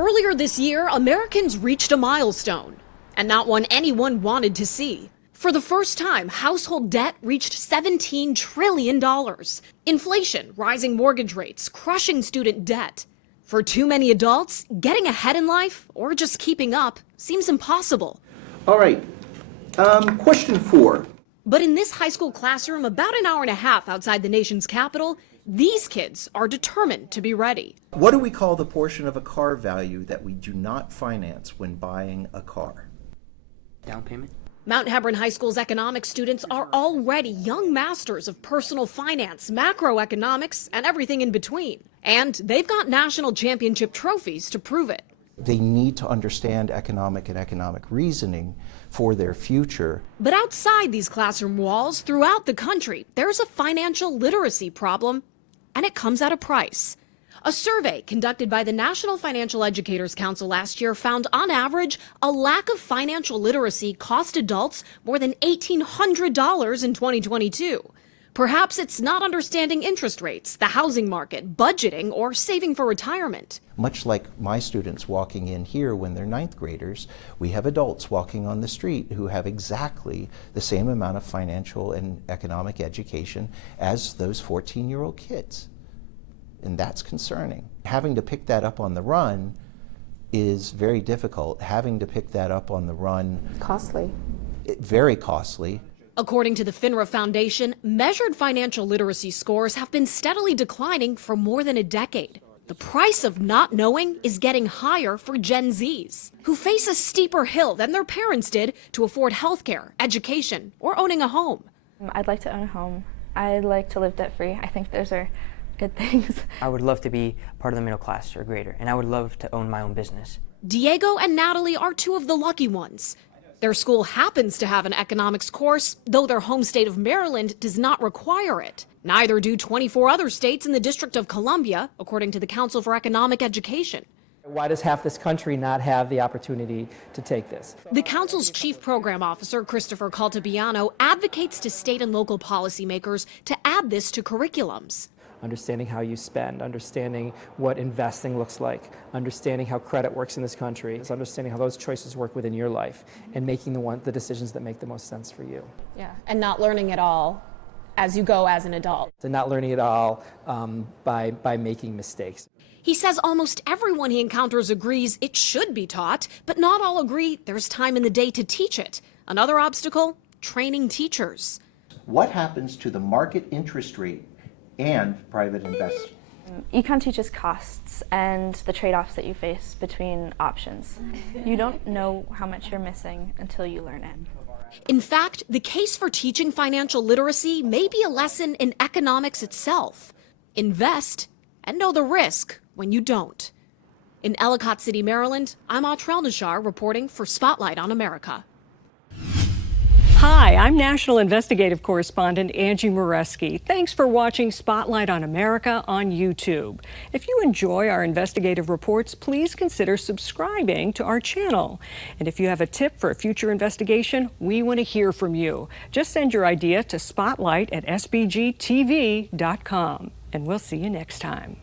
Earlier this year, Americans reached a milestone, and not one anyone wanted to see. For the first time, household debt reached $17 trillion. Inflation, rising mortgage rates, crushing student debt. For too many adults, getting ahead in life, or just keeping up, seems impossible. All right, question 4. But in this high school classroom, about an hour and a half outside the nation's capital, these kids are determined to be ready. What do we call the portion of a car value that we do not finance when buying a car? Down payment? Mount Hebron High School's economics students are already young masters of personal finance, macroeconomics, and everything in between. And they've got national championship trophies to prove it. They need to understand economic and economic reasoning for their future. But outside these classroom walls, throughout the country, there's a financial literacy problem, and it comes at a price. A survey conducted by the National Financial Educators Council last year found, on average, a lack of financial literacy cost adults more than $1,800 in 2022. Perhaps it's not understanding interest rates, the housing market, budgeting, or saving for retirement. Much like my students walking in here when they're 9th graders, we have adults walking on the street who have exactly the same amount of financial and economic education as those 14-year-old kids. And that's concerning. Having to pick that up on the run is very difficult. Having to pick that up on the run... Costly. Very costly. According to the FINRA Foundation, measured financial literacy scores have been steadily declining for more than a decade. The price of not knowing is getting higher for Gen Zs, who face a steeper hill than their parents did to afford healthcare, education, or owning a home. I'd like to own a home. I'd like to live debt-free. I think those are good things. I would love to be part of the middle class or greater, and I would love to own my own business. Diego and Natalie are two of the lucky ones. Their school happens to have an economics course, though their home state of Maryland does not require it. Neither do 24 other states in the District of Columbia, according to the Council for Economic Education. Why does half this country not have the opportunity to take this? The council's chief program officer, Christopher Caltabiano, advocates to state and local policymakers to add this to curriculums. Understanding how you spend, understanding what investing looks like, understanding how credit works in this country, is understanding how those choices work within your life, and making the decisions that make the most sense for you. Yeah, and not learning it all as you go as an adult. And not learning it all by making mistakes. He says almost everyone he encounters agrees it should be taught, but not all agree there's time in the day to teach it. Another obstacle, training teachers. What happens to the market interest rate and private investment? Econ teaches costs and the trade-offs that you face between options. You don't know how much you're missing until you learn it. In fact, the case for teaching financial literacy may be a lesson in economics itself. Invest and know the risk when you don't. In Ellicott City, Maryland, I'm Atrell Nashar reporting for Spotlight on America. Hi, I'm National Investigative Correspondent Angie Moreski. Thanks for watching Spotlight on America on YouTube. If you enjoy our investigative reports, please consider subscribing to our channel. And if you have a tip for a future investigation, we want to hear from you. Just send your idea to spotlight@sbgtv.com. And we'll see you next time.